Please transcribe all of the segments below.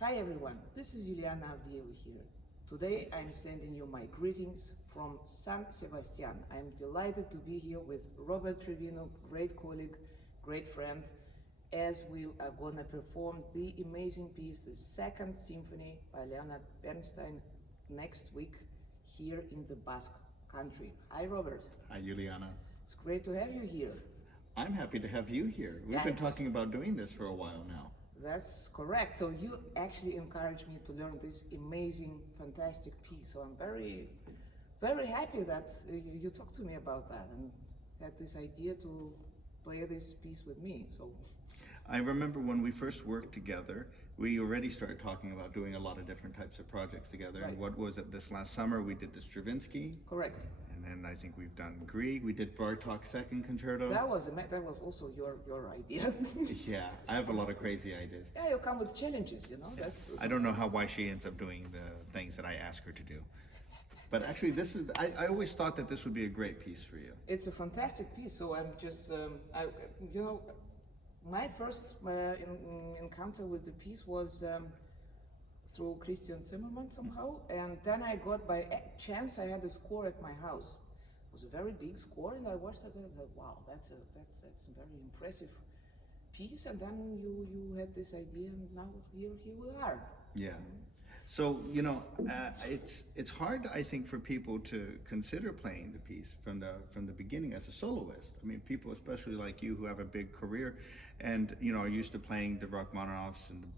Hi everyone, this is Yulianna Avdeeva here. Today I'm sending you my greetings from San Sebastián. I'm delighted to be here with Robert Trevino, great colleague, great friend, as we are gonna perform the amazing piece, the second symphony by Leonard Bernstein next week here in the Basque country. Hi Robert. Hi Yulianna. It's great to have you here. I'm happy to have you here. We've been talking about doing this for a while now. That's correct. So you actually encouraged me to learn this amazing, fantastic piece. So I'm very, very happy that you talked to me about that and had this idea to play this piece with me. So I remember when we first worked together, we already started talking about doing a lot of different types of projects together. Right. And what was it this last summer? We did the Stravinsky. Correct. And then I think we've done Grieg. We did Bartók's second concerto. That was also your idea. Yeah, I have a lot of crazy ideas. Yeah, you come with challenges, you know. Yeah. That's. I don't know why she ends up doing the things that I ask her to do. But actually, this is, I always thought that this would be a great piece for you. It's a fantastic piece. So I'm just, my first encounter with the piece was through Christian Zimmermann somehow, and then I got, by chance, I had a score at my house. It was a very big score, and I watched it and I was like, wow, that's a very impressive piece. And then you had this idea, and now here we are. Yeah. So it's hard, I think, for people to consider playing the piece from the beginning as a soloist. I mean, people, especially like you, who have a big career, and are used to playing the Rachmaninoffs and the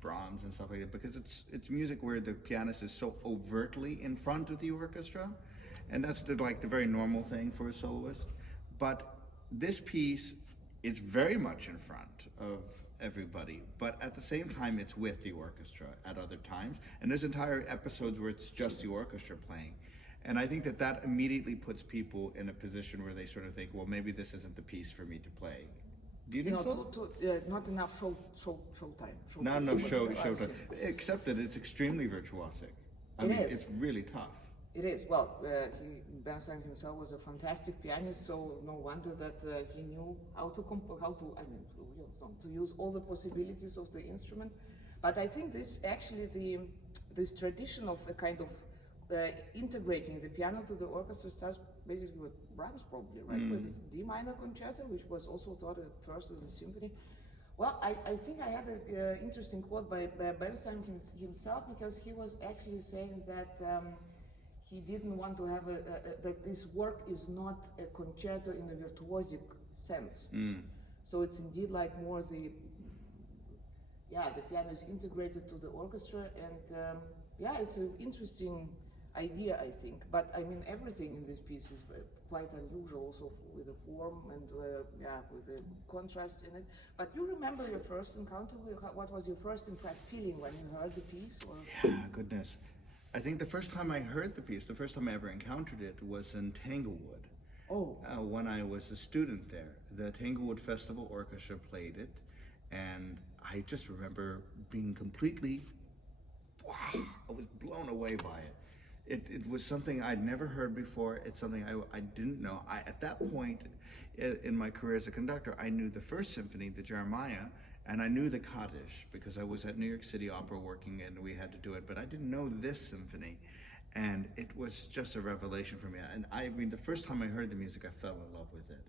Brahms and stuff like that, because it's music where the pianist is so overtly in front of the orchestra, and that's the very normal thing for a soloist. But this piece is very much in front of everybody, but at the same time it's with the orchestra at other times, and there's entire episodes where it's just the orchestra playing. And I think that immediately puts people in a position where they sort of think, well, maybe this isn't the piece for me to play. Do you think so? Not enough show time. Not enough show time, except that it's extremely virtuosic. I mean, it's really tough. It is. Well, Bernstein himself was a fantastic pianist, so no wonder that he knew how to use all the possibilities of the instrument. But I think this tradition of a kind of integrating the piano to the orchestra starts basically with Brahms, probably, right? With the D minor concerto, which was also thought at first as a symphony. Well, I think I had an interesting quote by Bernstein himself, because he was actually saying that he didn't want to have that this work is not a concerto in a virtuosic sense. So it's indeed like more the piano is integrated to the orchestra, and it's an interesting idea, I think. But I mean, everything in this piece is quite unusual, also with the form and with the contrast in it. But you remember your first encounter with, what was your first feeling when you heard the piece? Or? Yeah, goodness. I think the first time I heard the piece, the first time I ever encountered it, was in Tanglewood. Oh. When I was a student there. The Tanglewood Festival Orchestra played it, and I just remember being completely, wow, I was blown away by it. It was something I'd never heard before. It's something I didn't know. At that point in my career as a conductor, I knew the first symphony, the Jeremiah, and I knew the Kaddish because I was at New York City Opera working and we had to do it, but I didn't know this symphony. And it was just a revelation for me. And I mean, the first time I heard the music, I fell in love with it.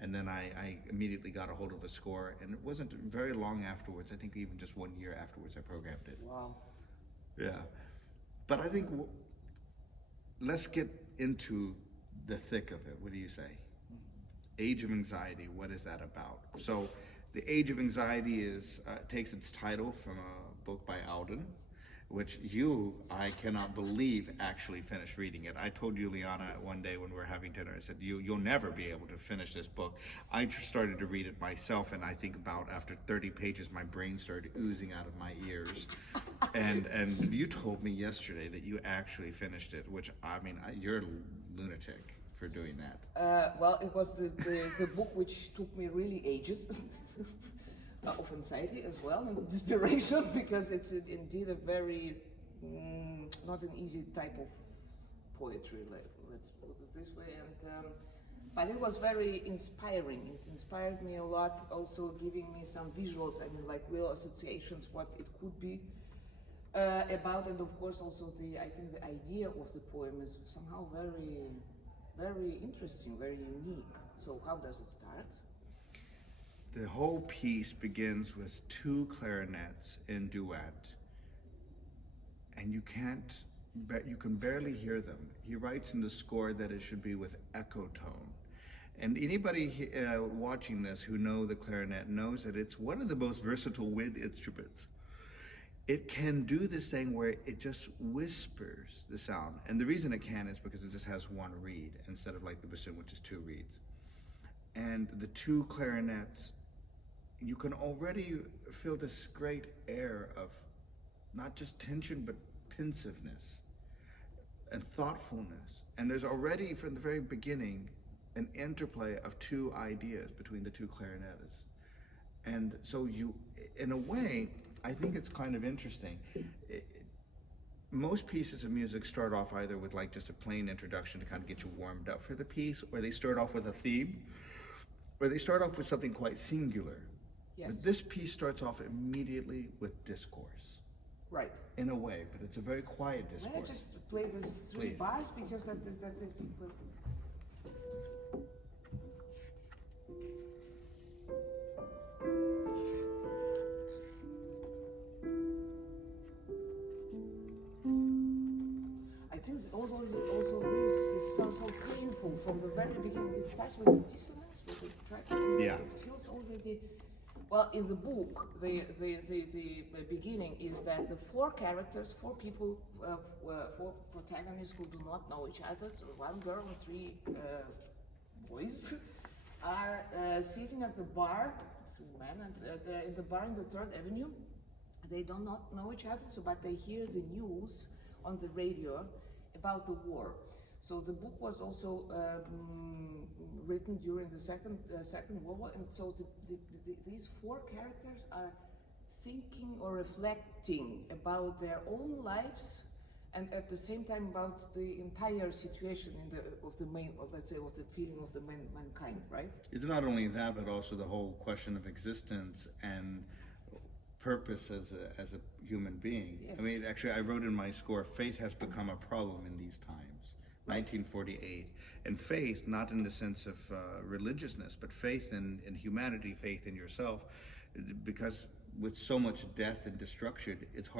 And then I immediately got a hold of a score, and it wasn't very long afterwards, I think even just 1 year afterwards, I programmed it. Wow. Yeah. But I think, let's get into the thick of it. What do you say? Age of Anxiety, what is that about? So, The Age of Anxiety takes its title from a book by Auden, which I cannot believe, actually finished reading it. I told Yulianna one day when we were having dinner, I said, you'll never be able to finish this book. I started to read it myself, and I think about after 30 pages, my brain started oozing out of my ears. And you told me yesterday that you actually finished it, which, I mean, you're a lunatic for doing that. Well, it was the book which took me really ages. Of anxiety as well, and desperation, because it's indeed a very not an easy type of poetry, let's put it this way. And but it was very inspiring. It inspired me a lot, also giving me some visuals, I mean, like real associations, what it could be. about, and of course also I think the idea of the poem is somehow very, very interesting, very unique. So how does it start? The whole piece begins with two clarinets in duet, and you can barely hear them. He writes in the score that it should be with echo tone. And anybody watching this who know the clarinet knows that it's one of the most versatile wind instruments. It can do this thing where it just whispers the sound. And the reason it can is because it just has one reed instead of like the bassoon, which is two reeds. And the two clarinets, you can already feel this great air of not just tension, but pensiveness and thoughtfulness. And there's already, from the very beginning, an interplay of two ideas between the two clarinetists. And so you, in a way, I think it's kind of interesting. Most pieces of music start off either with like just a plain introduction to kind of get you warmed up for the piece, or they start off with a theme, or they start off with something quite singular. Yes. But this piece starts off immediately with discourse. Right. In a way, but it's a very quiet discourse. May I just play these three Please. bars because that I think also this is so painful from the very beginning. It starts with the dissonance, with the track. Yeah. It feels already. Well, in the book, the beginning is that the four characters, four people, four protagonists who do not know each other, so one girl and three boys, are sitting at the bar, three men, and in the bar in the 3rd Avenue. They do not know each other, so but they hear the news on the radio about the war. So the book was also written during the Second World War, and so these four characters are thinking or reflecting about their own lives, and at the same time about the entire situation of the feeling of the mankind, right? It's not only that, but also the whole question of existence and purpose as a human being. Yes. I mean, actually, I wrote in my score, faith has become a problem in these times. 1948. And faith, not in the sense of religiousness, but faith in humanity, faith in yourself, because with so much death and destruction, it's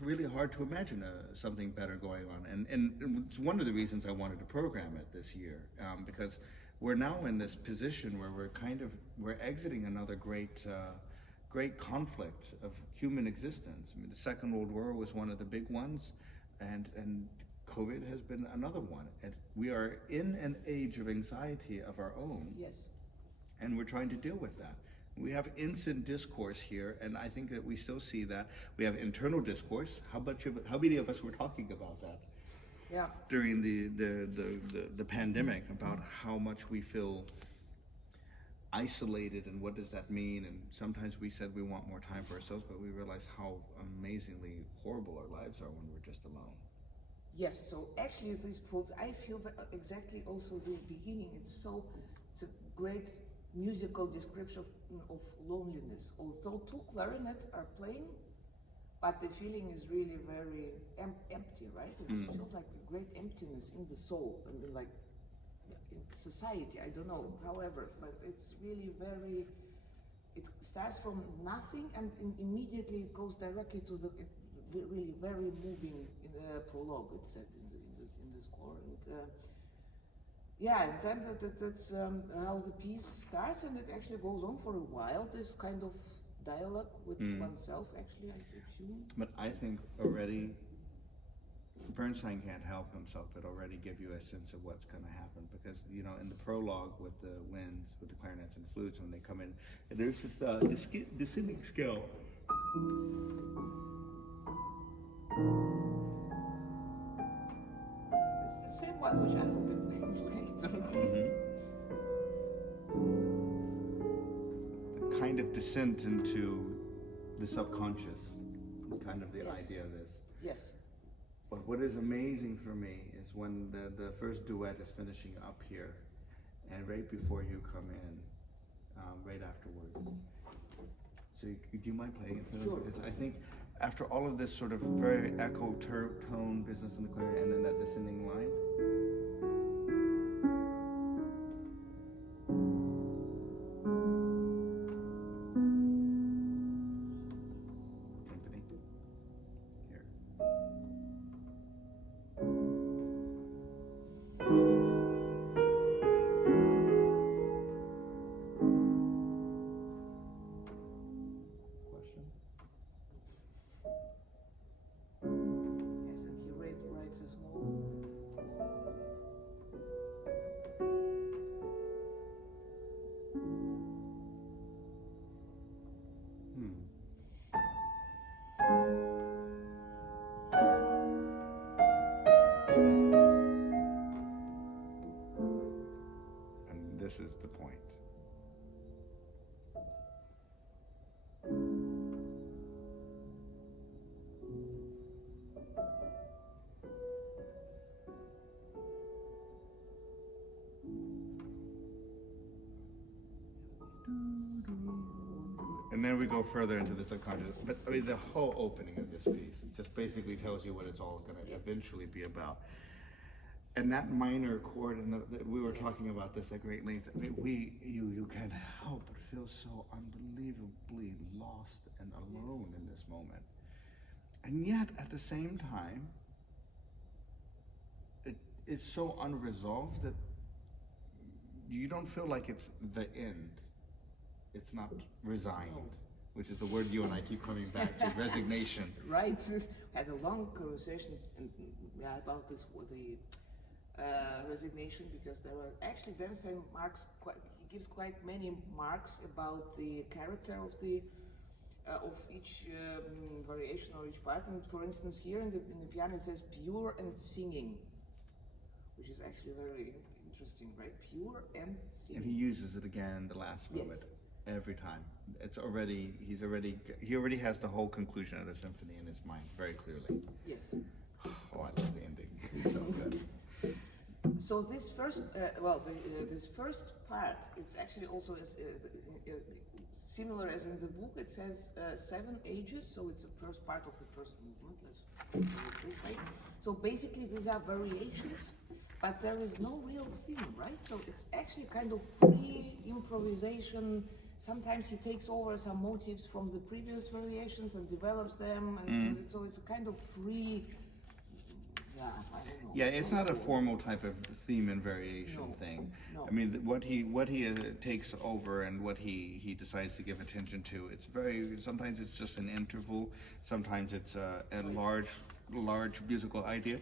really hard to imagine something better going on. And it's one of the reasons I wanted to program it this year, because we're now in this position where we're exiting another great conflict of human existence. I mean, the Second World War was one of the big ones, and COVID has been another one. And we are in an age of anxiety of our own. Yes. And we're trying to deal with that. We have instant discourse here, and I think that we still see that. We have internal discourse. How many of us were talking about that? Yeah. During the pandemic, about how much we feel isolated and what does that mean, and sometimes we said we want more time for ourselves, but we realize how amazingly horrible our lives are when we're just alone. Yes, so actually this book, I feel that exactly also the beginning, it's a great musical description of loneliness. Although two clarinets are playing, but the feeling is really very empty, right? It feels like a great emptiness in the soul, and like in society, I don't know, however, but it's really it starts from nothing and immediately it goes directly to the really very moving prologue, it's said in the score. And, and then that's how the piece starts, and it actually goes on for a while, this kind of dialogue with oneself, actually, I assume. But I think already Bernstein can't help himself but already give you a sense of what's going to happen, because in the prologue with the winds, with the clarinets and flutes, when they come in, there's this descending scale. It's the same one which I will be playing later. The kind of descent into the subconscious, kind of the idea of this. Yes. But what is amazing for me is when the first duet is finishing up here, and right before you come in, right afterwards. So do you mind playing it for them? Sure. Because I think after all of this sort of very echo tone business in the clarinet and then that descending line. Symphony. Here. Question? Yes, and he writes a small. And this is the point. And then we go further into the subconscious. But I mean, the whole opening of this piece just basically tells you what it's all going to eventually be about. And that minor chord, and we were talking about this at great length. I mean, you can't help but feel so unbelievably lost and alone in this moment. And yet, at the same time, it's so unresolved that you don't feel like it's the end. It's not resigned, which is the word you and I keep coming back to, resignation. Right. Had a long conversation about this with the resignation, because there are actually Bernstein marks. He gives quite many marks about the character of the of each variation or each part. And for instance, here in the piano it says pure and singing, which is actually very interesting, right? Pure and singing. And he uses it again in the last moment. Yes. Every time. It's already, he already has the whole conclusion of the symphony in his mind very clearly. Yes. Oh, I love the ending. It's so good. So this first, this first part, it's actually also similar as in the book. It says 7 ages, so it's the first part of the first movement. Let's put it this way. So basically, these are variations, but there is no real theme, right? So it's actually kind of free improvisation. Sometimes he takes over some motifs from the previous variations and develops them, and so it's a kind of free. Yeah, I don't know. Yeah, it's not a formal type of theme and variation thing. No. I mean, what he takes over and what he decides to give attention to, it's very, sometimes it's just an interval, sometimes it's a large musical idea,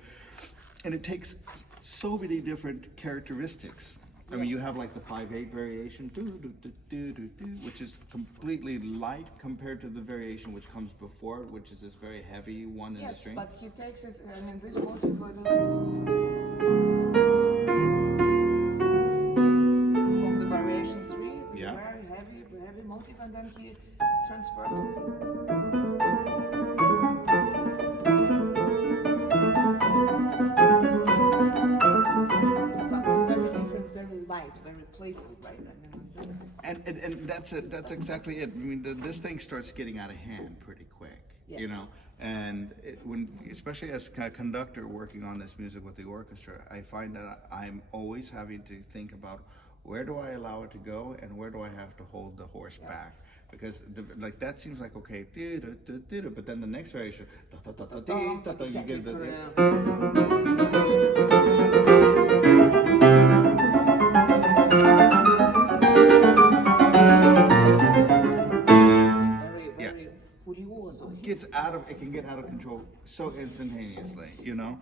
and it takes so many different characteristics. I mean, you have like the 5/8 variation, which is completely light compared to the variation which comes before it, which is this very heavy one in the string. Yes, but he takes it, I mean, this motif from the variation 3, it's a very heavy motif, and then he transferred it. Very playful, right? I mean, and that's exactly it. I mean, this thing starts getting out of hand pretty quick, you know. And especially as a conductor working on this music with the orchestra, I find that I'm always having to think about where do I allow it to go and where do I have to hold the horse back. Because like that seems like okay, but then the next variation, you get it can get out of control so instantaneously, you know.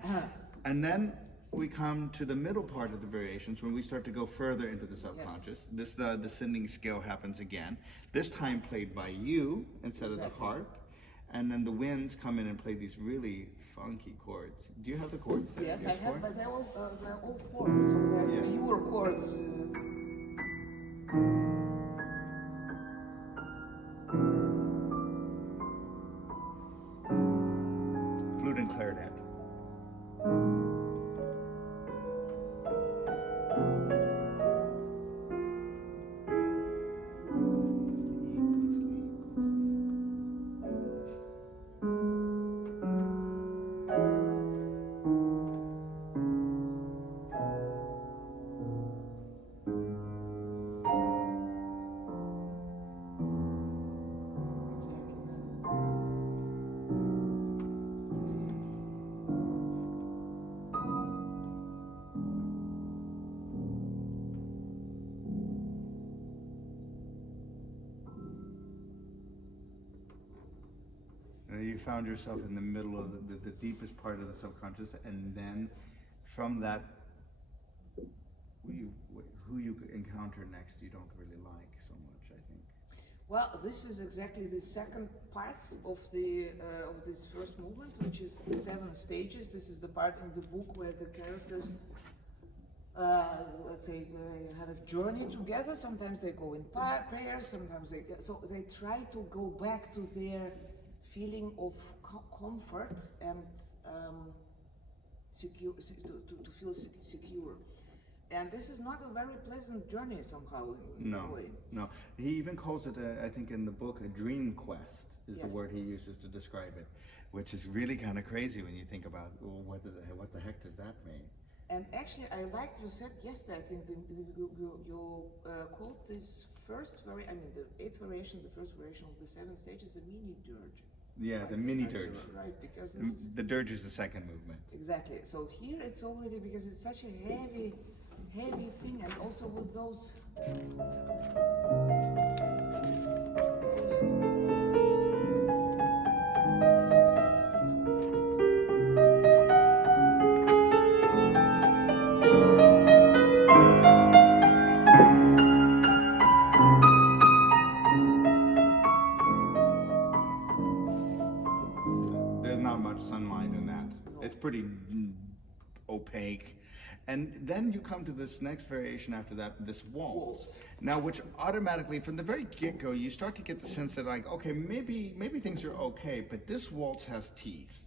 And then we come to the middle part of the variations when we start to go further into the subconscious. This descending scale happens again, this time played by you instead of the harp, and then the winds come in and play these really funky chords. Do you have the chords there? Yes, I have, but they're all fourths, so they're pure chords. Flute and clarinet. You found yourself in the middle of the deepest part of the subconscious, and then from that, who you encounter next, you don't really like so much, I think. Well, this is exactly the second part of the of this first movement, which is the 7 stages. This is the part in the book where the characters, let's say, they have a journey together. Sometimes they go in pairs. Sometimes they they try to go back to their feeling of comfort and secure to feel secure. And this is not a very pleasant journey somehow. In a way. No. He even calls it, I think in the book, a dream quest is the word he uses to describe it, which is really kind of crazy when you think about, well, what the heck does that mean? And actually, I like you said yesterday, I think you quote this first the 8th variation, the first variation of the 7 stages, the mini dirge. Yeah, the mini dirge. Right, because the dirge is the second movement. Exactly. So here it's already, because it's such a heavy thing, and also with those there's not much sunlight in that. It's pretty opaque. And then you come to this next variation after that, this waltz. Now, which automatically, from the very get-go, you start to get the sense that, like, okay, maybe things are okay, but this waltz has teeth.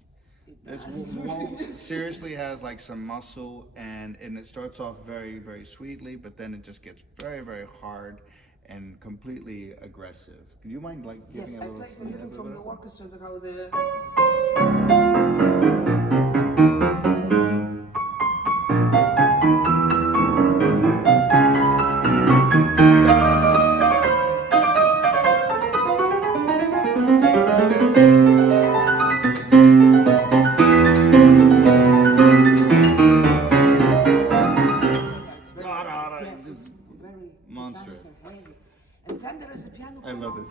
This waltz seriously has like some muscle, and it starts off very, very sweetly, but then it just gets very, very hard and completely aggressive. Do you mind, like, giving yes, a little? I played the rhythm from the orchestra, how the monstrous. And then there is a piano. I love this.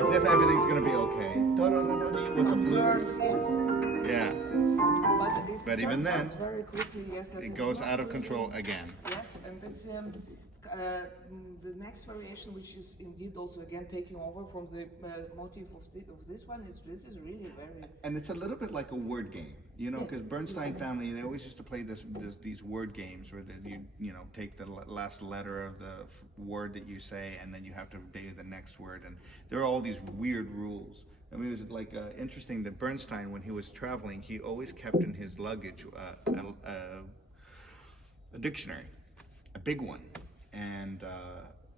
As if everything's gonna be okay. With the flute. Yeah. But even then, very quickly, yes, that it is goes not out of really- control again. Yes, and it's the next variation, which is indeed also again taking over from the motif of this one. This is really very. And it's a little bit like a word game, you know, Yes. because Bernstein family, they always used to play these word games where you know take the last letter of the word that you say, and then you have to say the next word, and there are all these weird rules. I mean, it was like interesting that Bernstein, when he was traveling, he always kept in his luggage a dictionary, a big one, and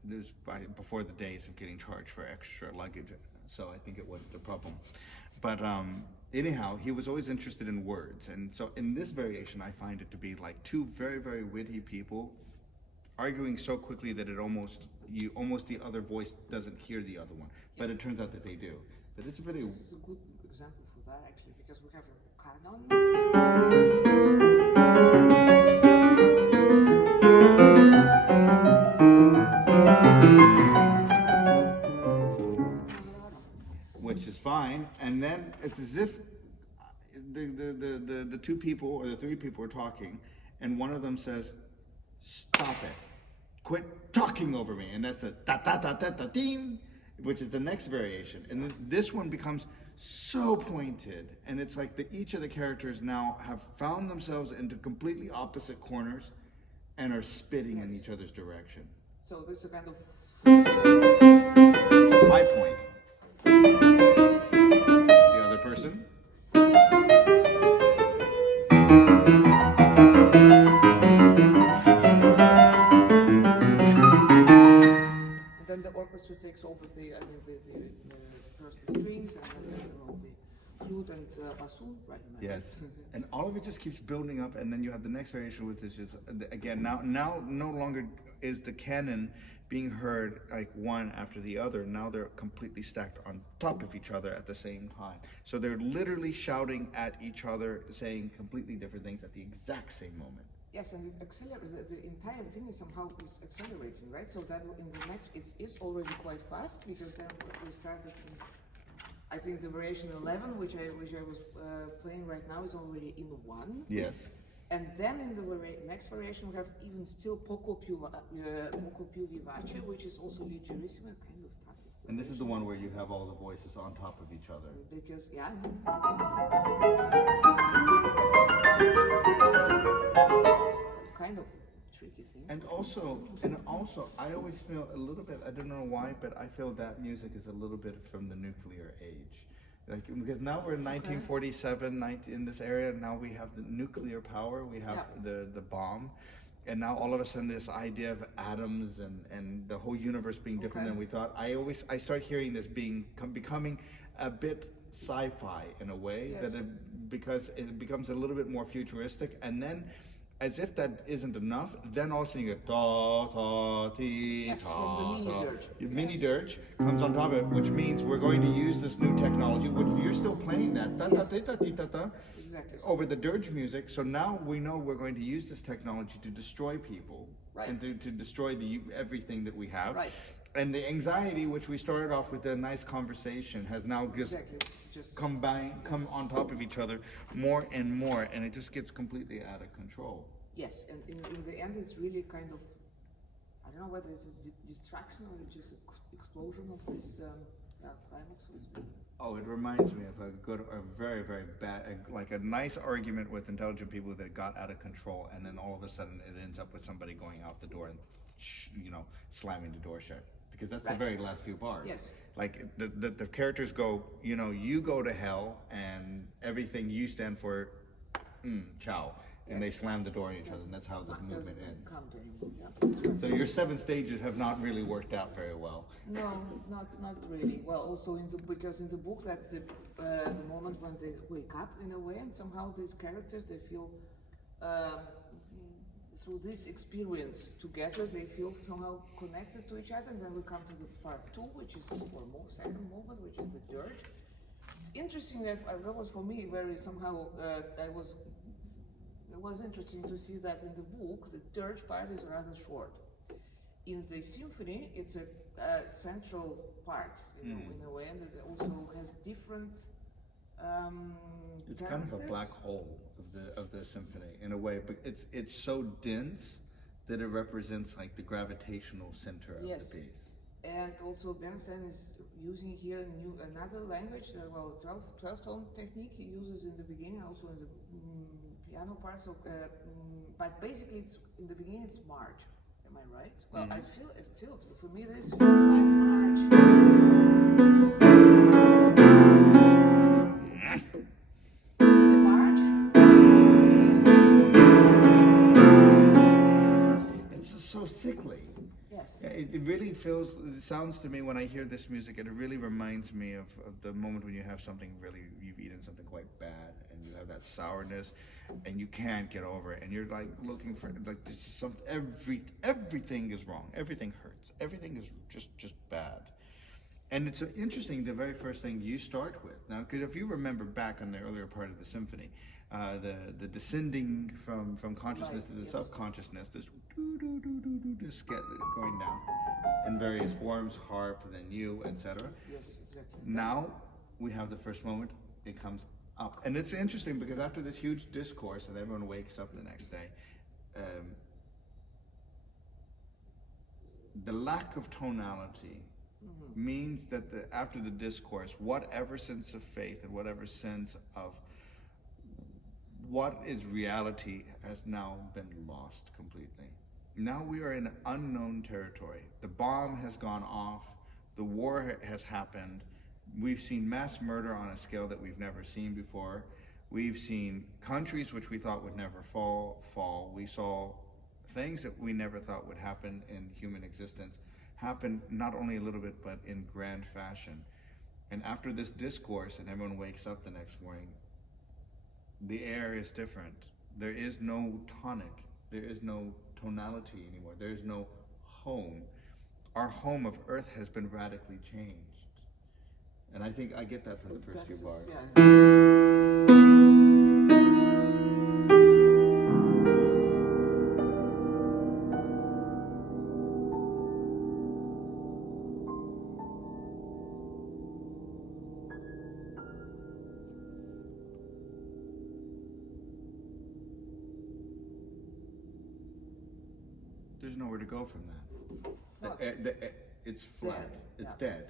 this before the days of getting charged for extra luggage, so I think it wasn't a problem. But anyhow, he was always interested in words, and so in this variation, I find it to be like two very, very witty people arguing so quickly that almost the other voice doesn't hear the other one, but it turns out that they do. But it's a pretty. This is a good example for that, actually, because we have a canon. Which is fine, and then it's as if the two people or the three people are talking, and one of them says, "Stop it! Quit talking over me!" And that's the ta ta ta ta ta ding, which is the next variation, and this one becomes so pointed, and it's like each of the characters now have found themselves into completely opposite corners, and are spitting in each other's direction. So this is a kind of. My point. The other person. And then the orchestra takes over first the strings, and then the flute and bassoon, right? Yes, and all of it just keeps building up, and then you have the next variation, which is just again now no longer is the canon being heard like one after the other. Now they're completely stacked on top of each other at the same time. So they're literally shouting at each other, saying completely different things at the exact same moment. Yes, and it accelerates. The entire thing is somehow accelerating, right? So that in the next, it is already quite fast because then we started. I think the variation 11, which I was playing right now, is already in 1. Yes. And then in the next variation we have even still poco più vivace, which is also leggerissimo, kind of tough. And this is the one where you have all the voices on top of each other. Because, yeah. Kind of tricky thing. And also, I always feel a little bit, I don't know why, but I feel that music is a little bit from the nuclear age. Like, because now we're in 1947, in this area, now we have the nuclear power, we have the bomb, and now all of a sudden this idea of atoms and the whole universe being different than we thought, I start hearing this becoming a bit sci-fi in a way, because it becomes a little bit more futuristic, and then as if that isn't enough, then all of a sudden you get da ta ti ta from the mini dirge. Mini dirge comes on top of it, which means we're going to use this new technology, which you're still playing that Exactly. over the dirge music. So now we know we're going to use this technology to destroy people and to destroy everything that we have. Right. And the anxiety, which we started off with a nice conversation, has now just come on top of each other more and more, and it just gets completely out of control. Yes, and in the end, it's really kind of, I don't know whether it's a distraction or just an explosion of this climax. Oh, it reminds me of a very, very bad, like a nice argument with intelligent people that got out of control, and then all of a sudden it ends up with somebody going out the door and, slamming the door shut. Because that's the very last few bars. Yes. Like the characters go, you go to hell, and everything you stand for, ciao. And they slam the door on each other, and that's how the movement ends. So your 7 stages have not really worked out very well. No, not really. Well, also because in the book, that's the moment when they wake up in a way, and somehow these characters, they feel through this experience together, they feel somehow connected to each other. And then we come to the part 2, which is second movement, which is the dirge. It's interesting that was for me very somehow it was interesting to see that in the book the dirge part is rather short. In the symphony, it's a central part, in a way, and it also has different. It's kind of a black hole of the symphony in a way, but it's so dense that it represents like the gravitational center of the piece. And also Bernstein is using here another language, 12-tone technique he uses in the beginning, also in the piano part. So, but basically, it's in the beginning it's March. Am I right? Well, I feel for me this feels like March. So sickly. Yes. It really it sounds to me when I hear this music, it really reminds me of the moment when you have you've eaten something quite bad, and you have that sourness, and you can't get over it, and you're like looking for, like, this is everything is wrong, everything hurts, everything is just bad. And it's interesting, the very first thing you start with, now, because if you remember back on the earlier part of the symphony, the descending from consciousness to the subconsciousness, this going down in various forms, harp, then you, etc. Yes, exactly. Now we have the first moment, it comes up. And it's interesting because after this huge discourse and everyone wakes up the next day, the lack of tonality means that after the discourse, whatever sense of faith and whatever sense of what is reality has now been lost completely. Now we are in unknown territory. The bomb has gone off. The war has happened. We've seen mass murder on a scale that we've never seen before. We've seen countries which we thought would never fall. We saw things that we never thought would happen in human existence happen not only a little bit, but in grand fashion. And after this discourse and everyone wakes up the next morning, the air is different. There is no tonic. There is no tonality anymore. There is no home. Our home of earth has been radically changed. And I think I get that from the first few bars. Yeah. to go from that. No, It's flat. dead, It's yeah. dead.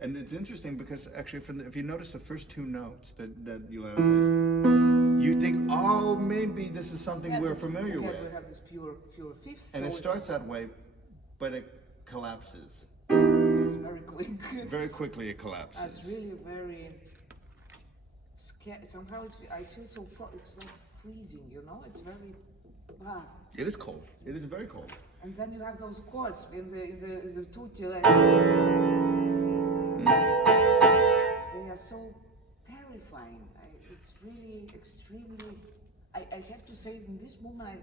And it's interesting because actually, if you notice the first two notes that Yulianna plays, you think, oh, maybe this is something Yes, we're it's- familiar we with. have this pure fifth. And so it starts that way, but it collapses. it's very quick. Very quickly it collapses. It's really very scary. Somehow I feel so it's like freezing, you know? It's very It is cold. It is very cold. And then you have those chords in the tutti. They are so terrifying. It's really extremely. I have to say, in this moment, I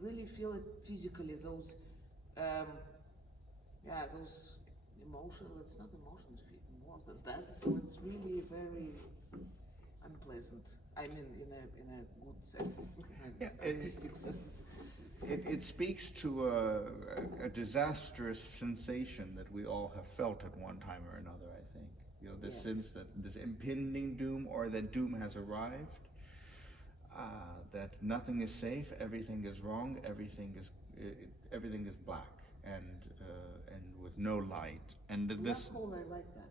really feel it physically. Those, those emotional. It's not emotions, more than that. So it's really very unpleasant. I mean, in a good sense, in an artistic sense. It speaks to a disastrous sensation that we all have felt at one time or another, I think. You know, this sense that this impending doom, or that doom has arrived, that nothing is safe, everything is wrong, everything is black and with no light. And this. Cool, I like that.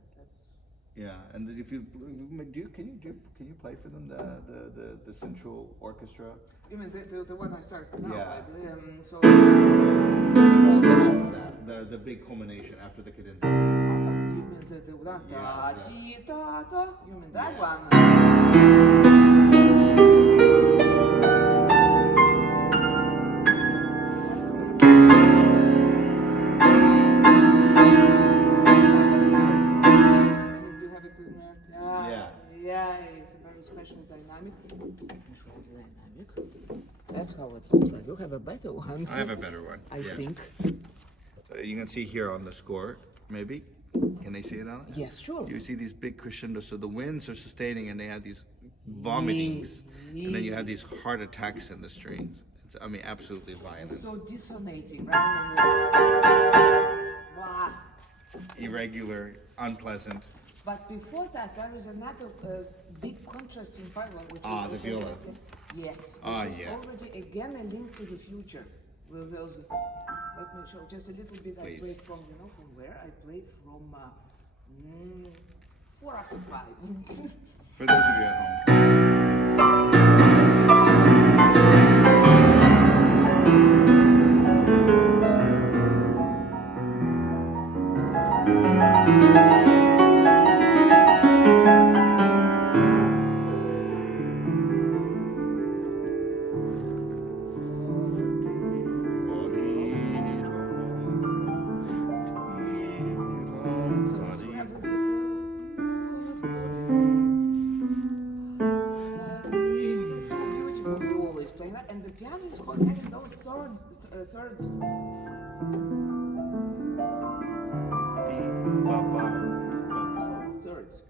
Yeah, and if you can you play for them the central orchestra? You mean the one I started now? Yeah. I play, so After that, the big culmination after the cadenza. you mean the one? Yeah, You mean that Yeah. one? You have it in there. Yeah, it's a very special dynamic. That's how it looks like. You have a better one. I have a better one. I think. So you can see here on the score, maybe. Can they see it on it? Yes, sure. You see these big crescendos. So the winds are sustaining, and they have these vomitings, and then you have these heart attacks in the strings. It's, I mean, absolutely violent. It's so dissonating, right? Wow. It's irregular, unpleasant. But before that, there is another big contrasting pattern, which the viola. Yes, which is yeah. already again a link to the future. With those, let me show just a little bit. Please. I played from, from where? I played from 4 after 5. For those of you at home. So you have this. It's so beautiful. You always play that, and the piano is having those thirds. Thirds.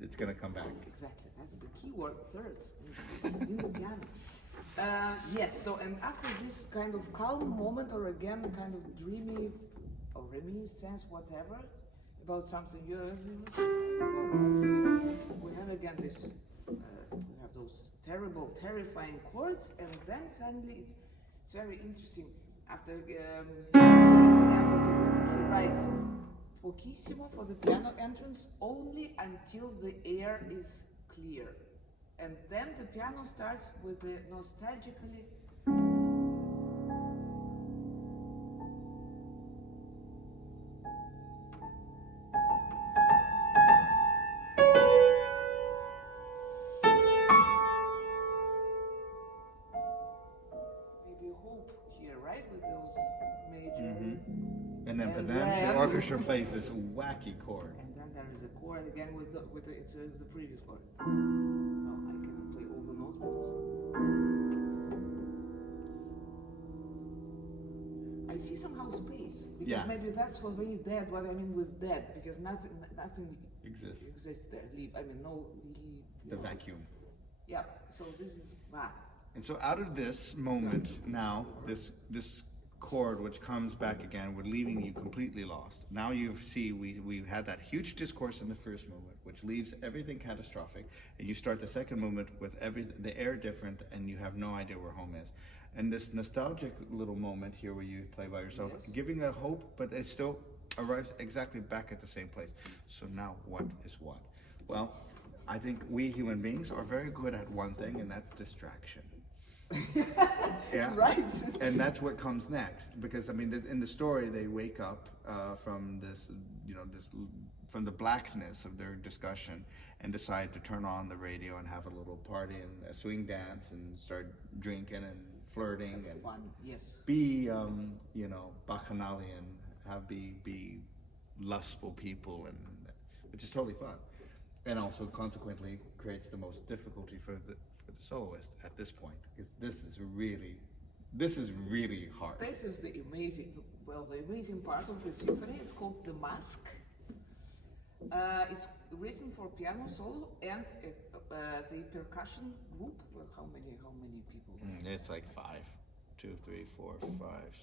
It's gonna come back. Exactly. That's the key word. Thirds in the piano. Yes. So, and after this kind of calm moment, or again kind of dreamy, or reminiscence, whatever, about something, we have again this. We have those terrible, terrifying chords, and then suddenly it's very interesting. After the end of the movement, he writes pochissimo for the piano entrance only until the air is clear, and then the piano starts with the nostalgically. Maybe hope here, right, with those major. And then, but And then then- the orchestra plays this wacky chord. And then there is a chord again with the previous chord. No, I cannot play all the notes. I see somehow space, because Yeah. maybe that's what we dead. What I mean with dead, because nothing Exists. exists there. I mean no. The vacuum. Yeah. So this is And so out of this moment now, this chord which comes back again, we're leaving you completely lost. Now you see we've had that huge discourse in the first movement, which leaves everything catastrophic, and you start the second movement with the air different, and you have no idea where home is. and this nostalgic little moment here where you play by yourself, Yes. giving a hope, but it still arrives exactly back at the same place. So now what is what? Well, I think we human beings are very good at one thing, and that's distraction. Yeah. Right. And that's what comes next, because I mean, in the story, they wake up from this, from the blackness of their discussion, and decide to turn on the radio and have a little party and a swing dance and start drinking and flirting and Fun, yes. be, bacchanalian, be lustful people, and which is totally fun, and also consequently creates the most difficulty for the soloist at this point, because this is really hard. This is the amazing part of the symphony. It's called the Masque. It's written for piano solo and the percussion group. Well, how many people? It's like 5, 2, 3, 4, 5,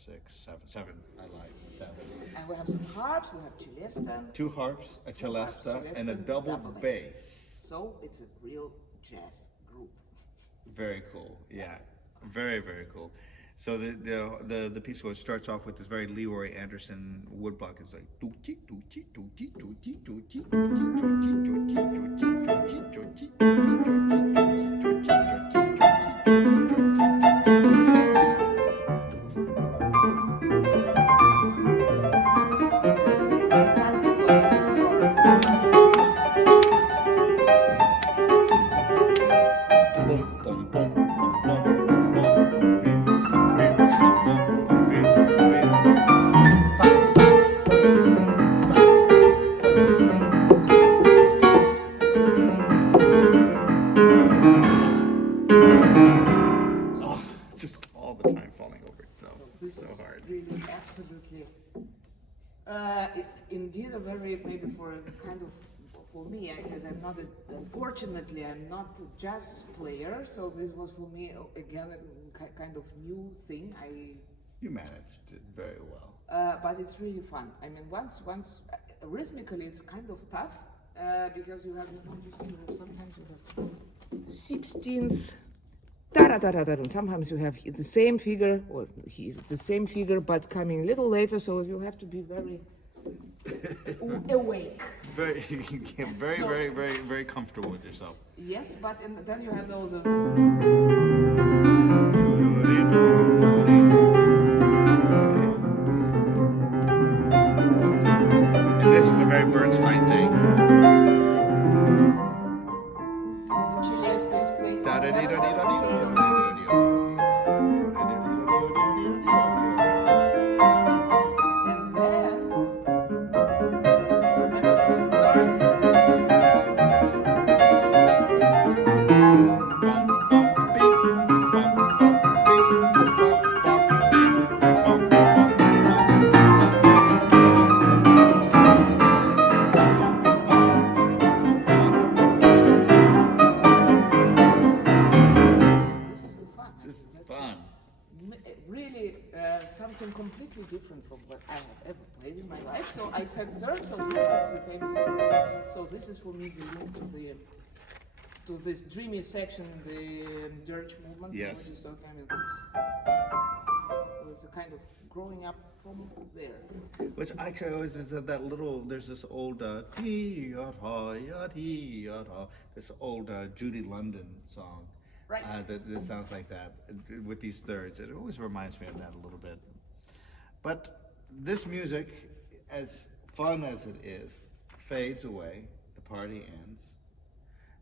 6, 7. I lied, 7. And we have some harps. We have celesta. 2 harps, a celesta, and a double bass. So it's a real jazz group. Very cool. Yeah, very, very cool. So the piece starts off with this very Leroy Anderson woodblock. It's like doochie doochie doochie doochie doochie doochie doochie doochie doochie doochie Really, absolutely. Indeed, a very, maybe for a kind of, for me, because unfortunately, I'm not a jazz player, so this was for me, again, a kind of new thing. You managed it very well. But it's really fun. I mean, once rhythmically, it's kind of tough, because you have, sometimes you have 16th, and sometimes you have the same figure, or the same figure, but coming a little later, so you have to be very awake. Very, very comfortable with yourself. Yes, but then you have those. And this is a very Bernstein thing. The celesta is playing. Something completely different from what I have ever played in my life. So I said third, so this will be famous. So this is for me the link to this dreamy section, the dirge movement. Yes. Which is talking it's a kind of growing up from there. Which actually always is that little, there's this old this old Judy London song. Right. That sounds like that with these thirds. It always reminds me of that a little bit. But this music, as fun as it is, fades away. The party ends,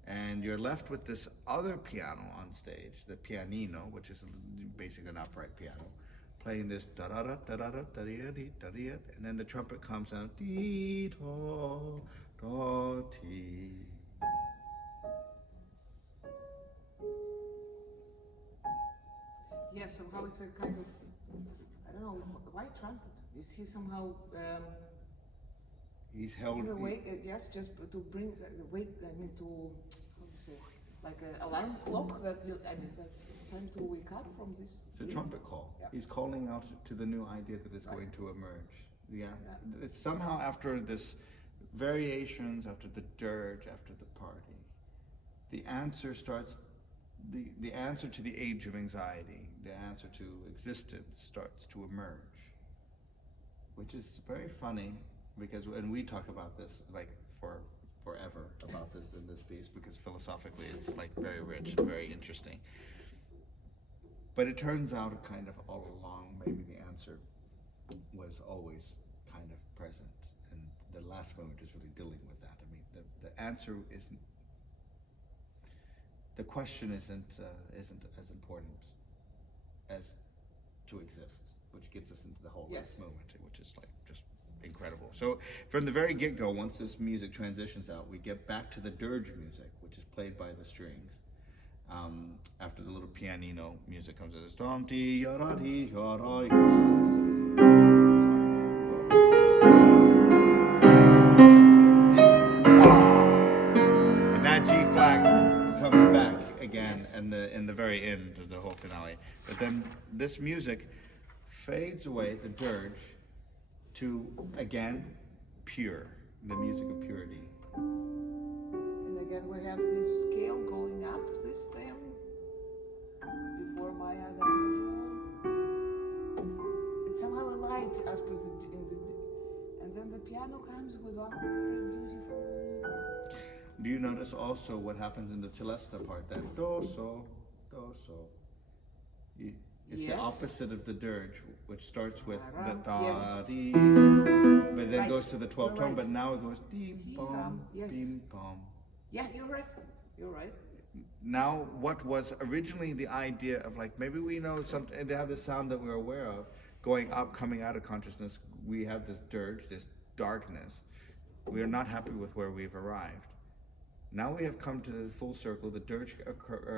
and you're left with this other piano on stage, the pianino, which is basically an upright piano, playing this da da da da da da da da da, and then the trumpet comes out dee da da ti. Yes, somehow it's a kind of, I don't know, why trumpet? Is he somehow, he's held, yes, just to bring, wait, I mean to, how do you say, like an alarm clock that, that's time to wake up from this. It's a trumpet call. Yeah. He's calling out to the new idea that is going to emerge. Yeah. It's somehow after this variations, after the dirge, after the party, the answer starts the answer to the age of anxiety, the answer to existence starts to emerge, which is very funny because, and we talk about this like for forever about this in this piece because philosophically it's like very rich and very interesting. But it turns out kind of all along maybe the answer was always kind of present, and the last moment is really dealing with that. I mean, the answer isn't. The question isn't as important as to exist, which gets us into the whole last moment, which is like just incredible. So from the very get-go, once this music transitions out, we get back to the dirge music, which is played by the strings. After the little pianino music comes in, it's dum dee ya da dee ya da ya. And that G flat comes back again in the very end of the whole finale. But then this music fades away, the dirge, to again pure, the music of purity. And again we have this scale going up this time before Maya it's somehow a light after and then the piano comes with one very beautiful. Do you notice also what happens in the celesta part? That do so, do so. It's the opposite of the dirge, which starts with the da dee, but then goes to the 12th tone. But now it goes dim bom, dim bom. Yeah, you're right. You're right. Now, what was originally the idea of like maybe we know something? They have this sound that we're aware of going up, coming out of consciousness. We have this dirge, this darkness. We are not happy with where we've arrived. Now we have come to the full circle, the dirge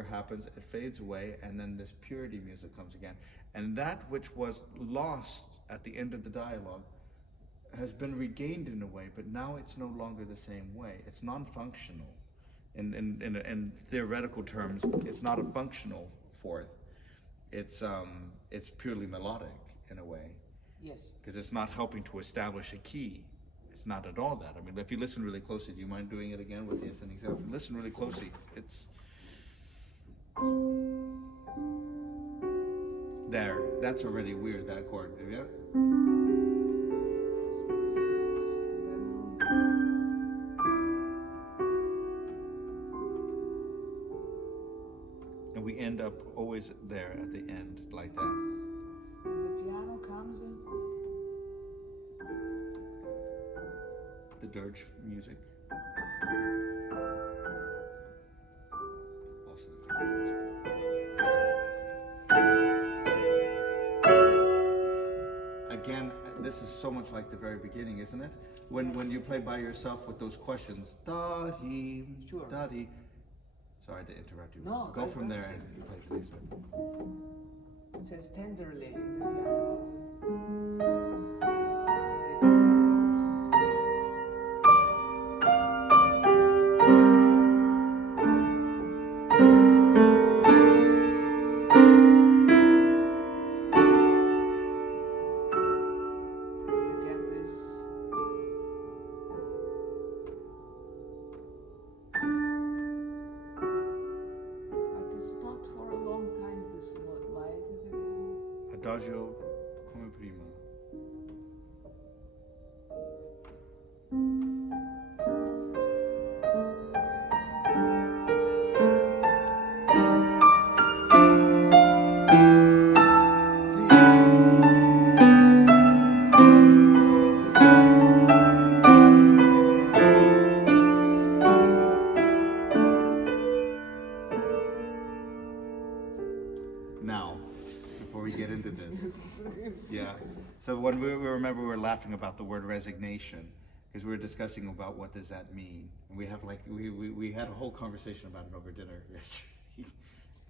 happens, it fades away, and then this purity music comes again. And that which was lost at the end of the dialogue has been regained in a way, but now it's no longer the same way. It's non-functional. In theoretical terms, it's not a functional fourth. It's purely melodic in a way. Yes. Because it's not helping to establish a key. It's not at all that. I mean, if you listen really closely, do you mind doing it again with the ascending scale? If you listen really closely, it's there. That's already weird, that chord. Yeah? And we end up always there at the end, like that. And the piano comes in. The dirge music. Also the dirge music. Again, this is so much like the very beginning, isn't it? When you play by yourself with those questions, da dee, da dee. Sorry to interrupt you. No, go from there and you play the next one. It says tenderly in the piano. Adagio come prima. Now, before we get into this, yeah. So when we remember we were laughing about the word resignation because we were discussing about what does that mean, and we have like we had a whole conversation about it over dinner yesterday.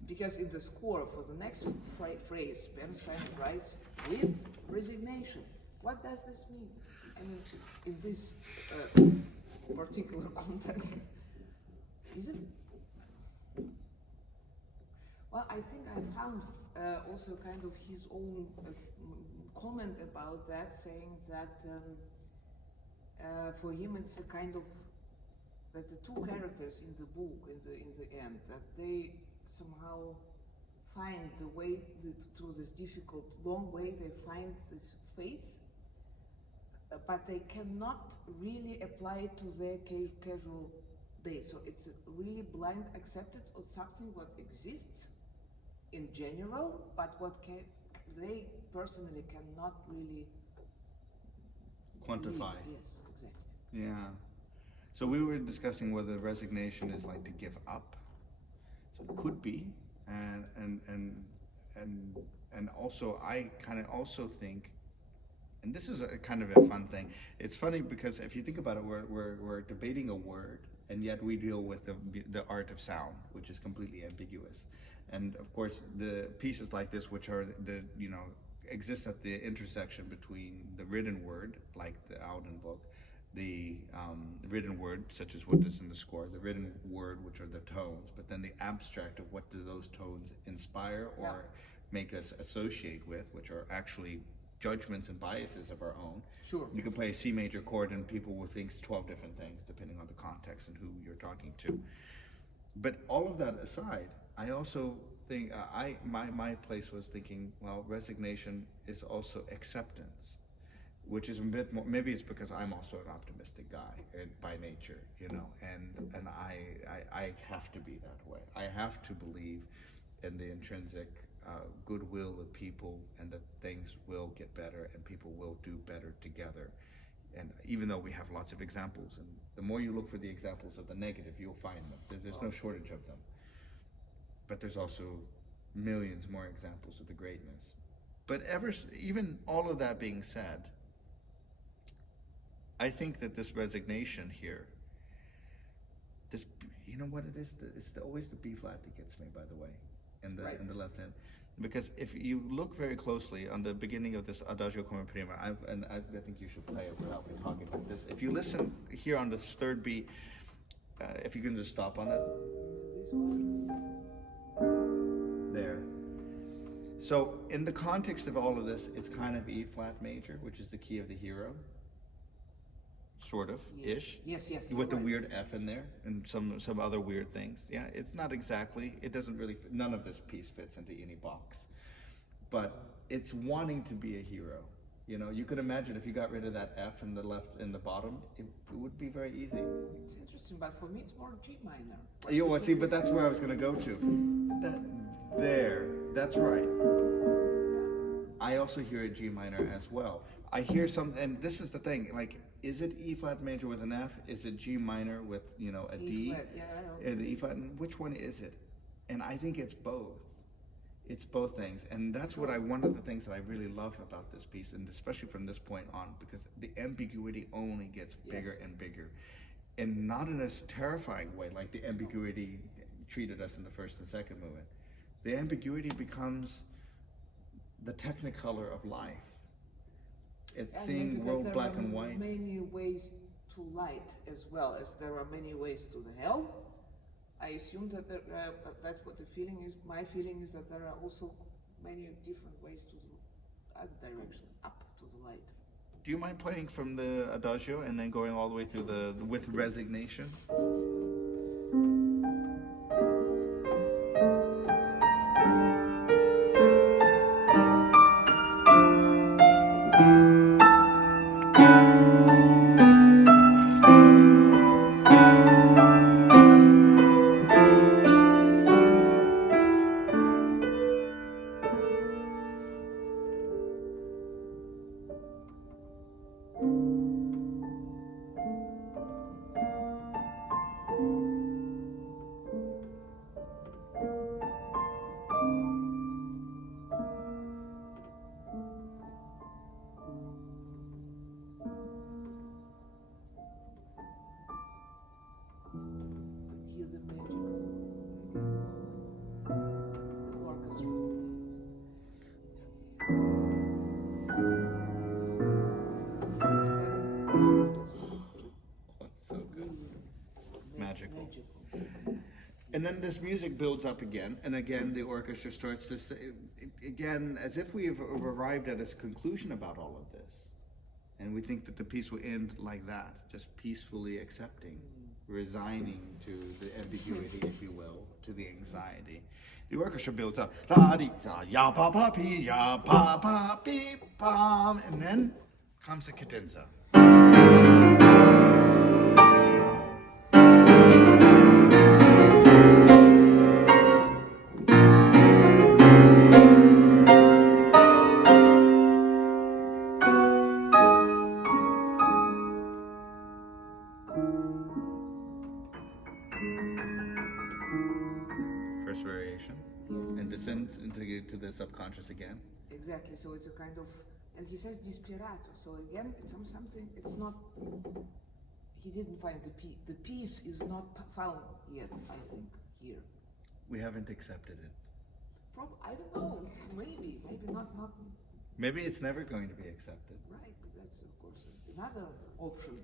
Because in the score for the next phrase, Bernstein writes with resignation. What does this mean? I mean, in this particular context, is it? Well, I think I found also kind of his own comment about that, saying that for him it's a kind of that the two characters in the book in the end that they somehow find the way through this difficult long way. They find this faith, but they cannot really apply it to their casual day. So it's a really blind acceptance of something what exists in general, but what they personally cannot really Quantify. believe. Yes, exactly. Yeah. So we were discussing whether resignation is like to give up. So it could be, and also I kind of also think, and this is a kind of a fun thing. It's funny because if you think about it, we're debating a word, and yet we deal with the art of sound, which is completely ambiguous. And of course, the pieces like this, which are exist at the intersection between the written word, like the Auden book, the written word, such as what is in the score, the written word, which are the tones, but then the abstract of what do those tones inspire or make us associate with, which are actually judgments and biases of our own. Sure. You can play a C major chord and people will think 12 different things depending on the context and who you're talking to. But all of that aside, I also think my place was thinking, well, resignation is also acceptance, which is a bit more. Maybe it's because I'm also an optimistic guy by nature, and I have to be that way. I have to believe in the intrinsic goodwill of people, and that things will get better and people will do better together. And even though we have lots of examples, and the more you look for the examples of the negative, you'll find them. There's no shortage of them. But there's also millions more examples of the greatness. But even all of that being said, I think that this resignation here, this, you know what it is? It's always the B flat that gets me, by the way, in the left hand. Because if you look very closely on the beginning of this Adagio come prima, I think you should play it without me talking about this. If you listen here on this third beat, if you can just stop on it. This one. There. So in the context of all of this, it's kind of E flat major, which is the key of the hero. Sort of, ish. Yes. With the weird F in there and some other weird things. Yeah, it's not exactly, it doesn't really, none of this piece fits into any box. But it's wanting to be a hero. You could imagine if you got rid of that F in the bottom, it would be very easy. It's interesting, but for me it's more G minor. You see, but that's where I was going to go to. That's right. I also hear a G minor as well. I hear and this is the thing, like, is it E flat major with an F? Is it G minor with, a D? E flat, yeah, I know. And E flat, and which one is it? And I think it's both. It's both things. And that's one of the things that I really love about this piece, and especially from this point on, because the ambiguity only gets bigger and bigger. And not in a terrifying way, like the ambiguity treated us in the first and second movement. The ambiguity becomes the technicolor of life. It's seeing world black and white. There are many ways to light as well as there are many ways to the hell. I assume that that's what the feeling is. My feeling is that there are also many different ways to the other direction, up to the light. Do you mind playing from the Adagio and then going all the way through with Resignation? Hear the magical, the orchestra That's so good. Magical. And then this music builds up again, and again the orchestra starts to say, again, as if we have arrived at a conclusion about all of this. And we think that the piece will end like that, just peacefully accepting, resigning to the ambiguity, if you will, to the anxiety. The orchestra builds up, da dee da ya pa pa pi ya pa pa pi pam, and then comes a cadenza. First variation, Yes. and descends into the subconscious again. Exactly. So it's a kind of, and he says disperato. So again, it's something. It's not. He didn't find the piece. The piece is not found yet. I think here. We haven't accepted it. I don't know. Maybe not. Maybe it's never going to be accepted. Right. That's of course another option.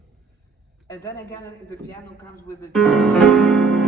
And then again, the piano comes with the.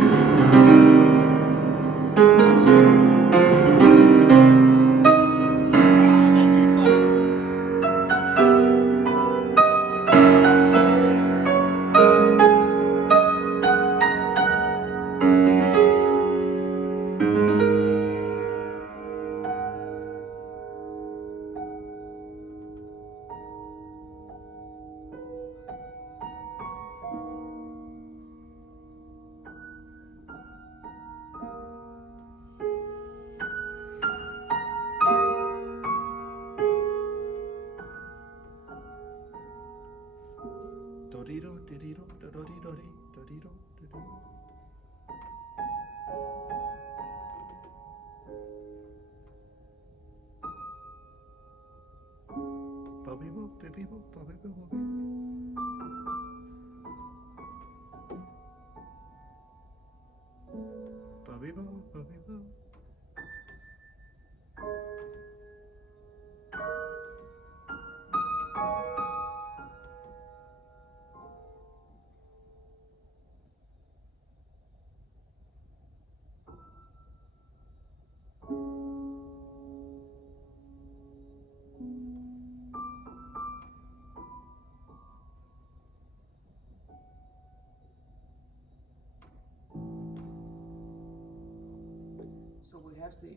So we have the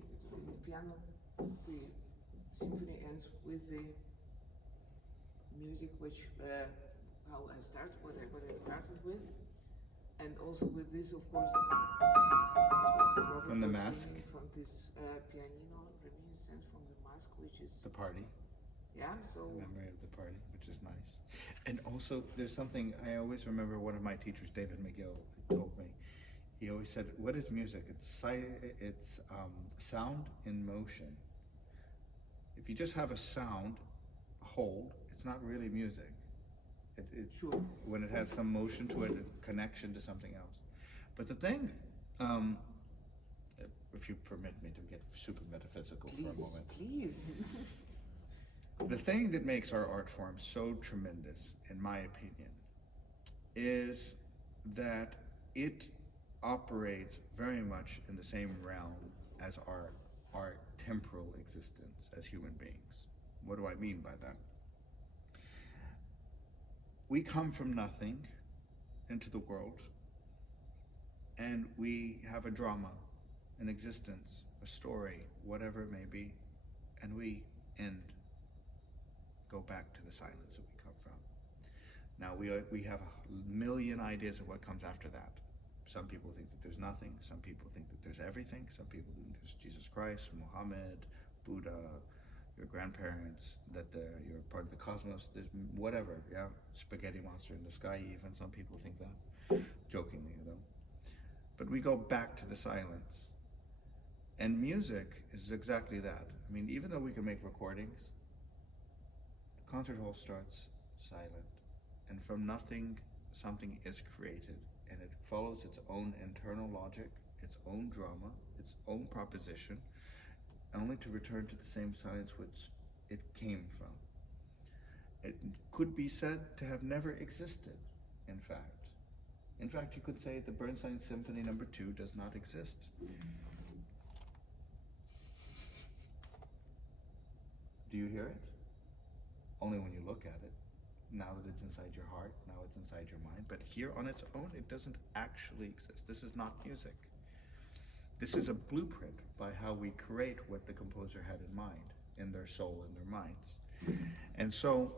piano, the symphony ends with the music which how I start, what I started with, and also with this, of course, Robert From the was Mask? singing from this pianino reminiscence from the Mask, which is The party. yeah. So Memory of the party, which is nice. And also, there's something I always remember. One of my teachers, David McGill, told me. He always said, "What is music? It's sound in motion. If you just have a sound, a hold, it's not really music. It's Sure. when it has some motion to it, a connection to something else. But the thing, if you permit me to get super metaphysical for a moment, please. the thing that makes our art form so tremendous, in my opinion, is that it operates very much in the same realm as our temporal existence as human beings. What do I mean by that? We come from nothing into the world, and we have a drama, an existence, a story, whatever it may be, and we go back to the silence that we come from. Now we have a million ideas of what comes after that. Some people think that there's nothing, some people think that there's everything, some people think there's Jesus Christ, Muhammad, Buddha, your grandparents, that you're part of the cosmos, there's whatever, yeah, spaghetti monster in the sky even, some people think that, jokingly though. But we go back to the silence. And music is exactly that. I mean, even though we can make recordings, the concert hall starts silent, and from nothing, something is created, and it follows its own internal logic, its own drama, its own proposition, only to return to the same silence which it came from. It could be said to have never existed, in fact. In fact, you could say the Bernstein Symphony No. 2 does not exist. Do you hear it? Only when you look at it. now that it's inside your heart, now it's inside your mind. But here on its own, it doesn't actually exist. This is not music. This is a blueprint by how we create what the composer had in mind, in their soul, in their minds. And so,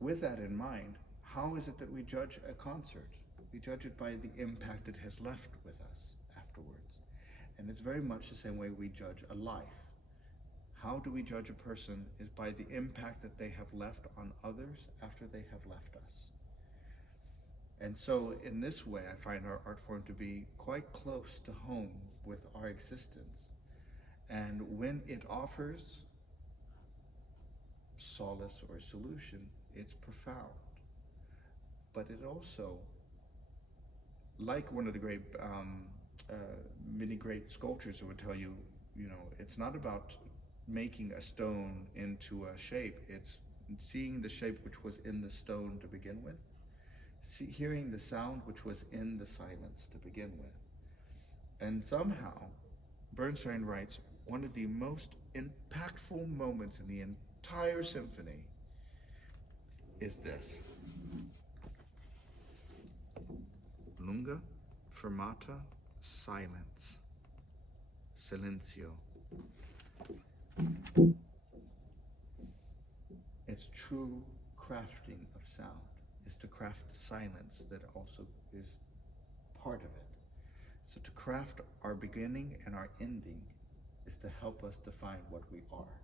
with that in mind, how is it that we judge a concert? We judge it by the impact it has left with us afterwards. And it's very much the same way we judge a life. How do we judge a person is by the impact that they have left on others after they have left us. And so in this way, I find our art form to be quite close to home with our existence. And when it offers solace or solution, it's profound. But it also, like one of the great, many great sculptors who would tell you, you know, it's not about making a stone into a shape, it's seeing the shape which was in the stone to begin with, hearing the sound which was in the silence to begin with. And somehow, Bernstein writes, one of the most impactful moments in the entire symphony is this. Lunga, fermata, silence, silencio. It's true crafting of sound, is to craft the silence that also is part of it. So to craft our beginning and our ending is to help us define what we are.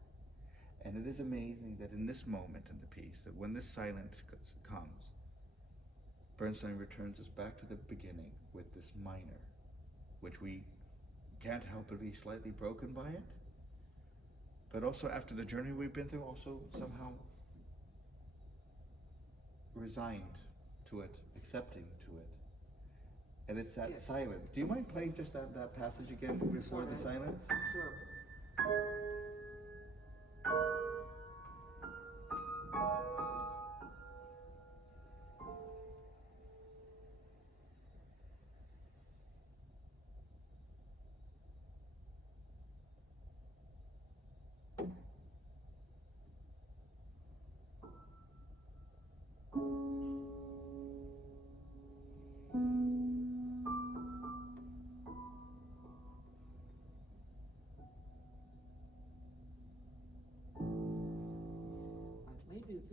And it is amazing that in this moment in the piece, that when this silence comes, Bernstein returns us back to the beginning with this minor, which we can't help but be slightly broken by it, but also after the journey we've been through, also somehow resigned to it, accepting to it. And it's that silence. Do you mind playing just that passage again before the silence? Sure.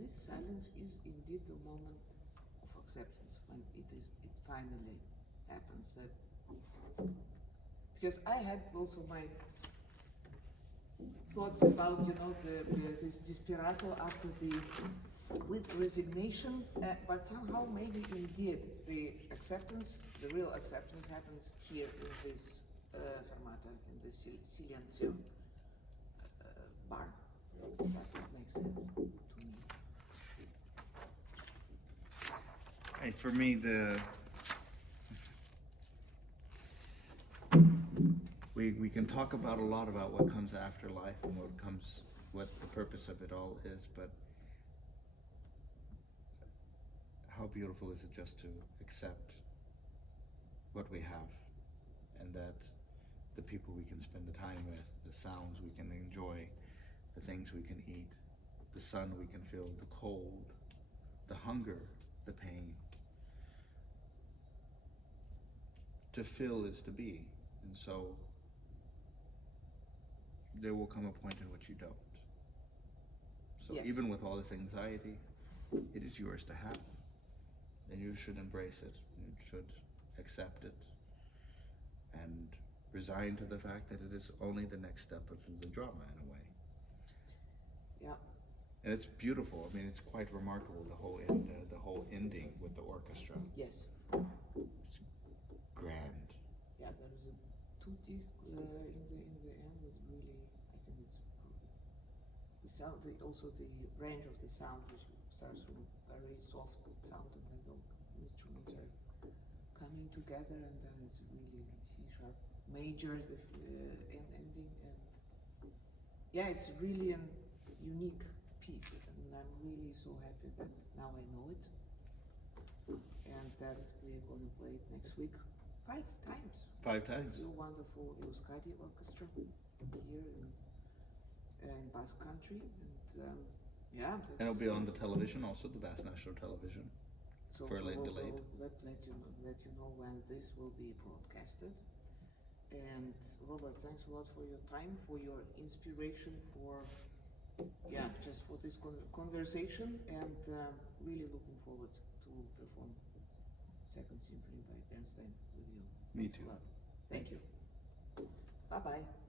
This silence is indeed the moment of acceptance when it finally happens. Because I had also my thoughts about, you know, this disperato after with resignation, but somehow maybe indeed the acceptance, the real acceptance, happens here in this fermata, in this silencio bar. That makes sense to me. For me, we can talk about a lot about what comes after life and what the purpose of it all is, but how beautiful is it just to accept what we have, and that the people we can spend the time with, the sounds we can enjoy, the things we can eat, the sun we can feel, the cold, the hunger, the pain. To feel is to be, and so there will come a point in which you don't. So even with all this anxiety, it is yours to have, and you should embrace it. You should accept it and resign to the fact that it is only the next step of the drama in a way. Yeah. And it's beautiful. I mean, it's quite remarkable, the whole ending with the orchestra. Yes. It's grand. Yeah, there is a tutti in the end. It's really, I think it's the sound, also the range of the sound, which starts from very soft sound, and then the instruments are coming together, and then it's really C-sharp major ending, and yeah, it's really a unique piece, and I'm really so happy that now I know it, and that we're going to play it next week 5 times. 5 times. The wonderful Euskadi Orchestra here in Basque Country, and Yeah. And it'll be on the television also, the Basque National Television. So for a we'll delayed. let you know when this will be broadcasted. And Robert, thanks a lot for your time, for your inspiration, for just for this conversation, and really looking forward to perform the Second Symphony by Bernstein with you. Me Thanks too. a lot. Thank you. Bye bye.